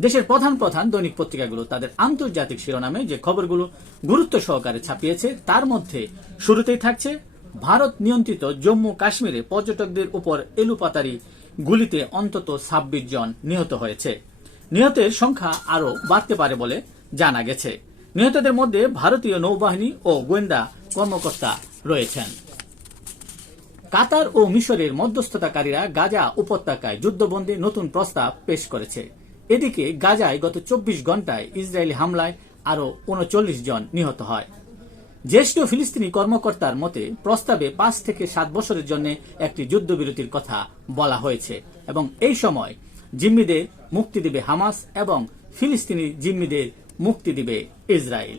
দেশের প্রধান প্রধান দৈনিক পত্রিকাগুলো তাদের আন্তর্জাতিক শিরোনামে যে খবরগুলো গুরুত্ব সহকারে ছাপিয়েছে, তার মধ্যে শুরুতেই থাকছে, ভারত নিয়ন্ত্রিত জম্মু কাশ্মীরে পর্যটকদের উপর এলুপাতারি গুলিতে অন্তত ছাব্বিশ জন নিহত হয়েছে। নিহতের সংখ্যা আরও বাড়তে পারে বলে জানা গেছে। নিহতদের মধ্যে ভারতীয় নৌবাহিনী ও গোয়েন্দা কর্মকর্তা রয়েছেন। কাতার ও মিশরের মধ্যস্থতাকারীরা গাজা উপত্যকায় যুদ্ধবন্দী নতুন প্রস্তাব পেশ করেছে। এদিকে গাজায় গত চব্বিশ ঘন্টায় ইসরায়েলি হামলায় আরও উনচল্লিশ জন নিহত হয়। জ্যেষ্ঠ ফিলিস্তিনি কর্মকর্তার মতে, প্রস্তাবে পাঁচ থেকে সাত বছরের জন্য একটি যুদ্ধবিরতির কথা বলা হয়েছে এবং এই সময় জিম্মিদের মুক্তি দিবে হামাস এবং ফিলিস্তিনি জিম্মিদের মুক্তি দিবে ইসরায়েল।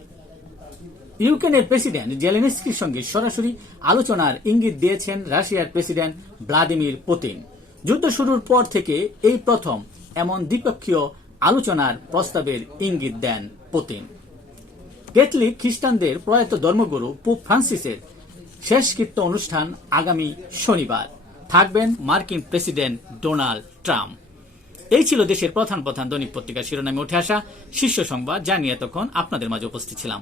ইউক্রেনের প্রেসিডেন্ট জেলেনস্কির সঙ্গে সরাসরি আলোচনার ইঙ্গিত দিয়েছেন রাশিয়ার প্রেসিডেন্ট ভ্লাদিমির পুতিন। যুদ্ধ শুরুর পর থেকে এই প্রথম এমন দ্বিপক্ষীয় আলোচনার প্রস্তাবের ইঙ্গিত দেন পুতিন। ক্যাথলিক খ্রিস্টানদের প্রয়াত ধর্মগুরু পোপ ফ্রান্সিসের শেষকৃত্য অনুষ্ঠান আগামী শনিবার। থাকবেন মার্কিন প্রেসিডেন্ট ডোনাল্ড ট্রাম্প। এই ছিল দেশের প্রধান প্রধান দৈনিক পত্রিকার শিরোনামে উঠে আসা শীর্ষ সংবাদ। যা নিয়ে এতক্ষণ আপনাদের মাঝে উপস্থিত ছিলাম।